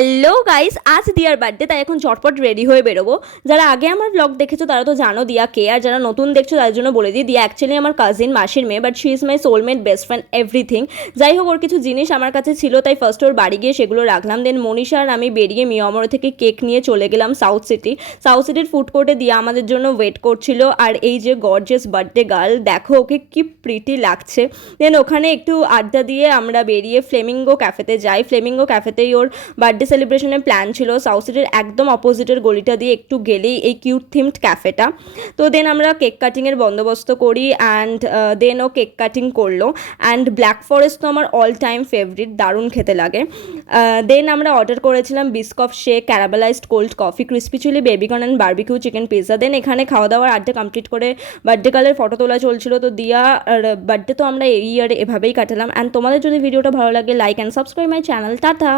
Hello guys, আজ দিয়ার birthday, তাই এখন ঝটপট রেডি হয়ে বেরোবো। যারা আগে আমার ব্লগ দেখেছো তারা তো জানো দিয়া কে, আর যারা নতুন দেখছো তাদের জন্য বলে দিই, দিয়া অ্যাকচুয়ালি আমার কাজিন মাসির মেয়ে, but she is my soulmate, best friend, everything. যাই হোক, ওর কিছু জিনিস আমার কাছে ছিল, তাই ফার্স্ট ওর বাড়ি গিয়ে সেগুলো রাখলাম। দেন মনীষা আর আমি বেরিয়ে মিয়ামর থেকে কেক নিয়ে চলে গেলাম সাউথ সিটির ফুড কোর্টে। দিয়া আমাদের জন্য ওয়েট করছিল। আর এই যে গর্জিয়াস বার্থডে গার্ল, দেখো ওকে কি প্রিটি লাগছে। দেন ওখানে একটু আড্ডা দিয়ে আমরা বেরিয়ে ফ্লেমিঙ্গো ক্যাফেতে যাই। ফ্লেমিঙ্গো ক্যাফেতেই ওর বার্থডে সেলিব্রেশনের প্ল্যান ছিল। সাউথ সিটির একদম অপোজিটের গলিটা দিয়ে একটু গেলেই এই কিউট থিমড ক্যাফেটা। তো দেন আমরা কেক কাটিংয়ের বন্দোবস্ত করি, অ্যান্ড দেন ও কেক কাটিং করলো। অ্যান্ড ব্ল্যাক ফরেস্ট তো আমার অল টাইম ফেভারিট, দারুণ খেতে লাগে। দেন আমরা অর্ডার করেছিলাম Biscoff shake, caramelized cold coffee, crispy chilli, baby corn and barbecue chicken pizza. Then এখানে খাওয়া দাওয়ার আড্ডা কমপ্লিট করে বার্থডে কালের ফটো তোলা চলছিল। তো দিয়া বার্থডে তো আমরা এই ইয়ারে এভাবেই কাটালাম। অ্যান্ড তোমাদের যদি ভিডিওটা ভালো লাগে, like and subscribe my channel. Tata.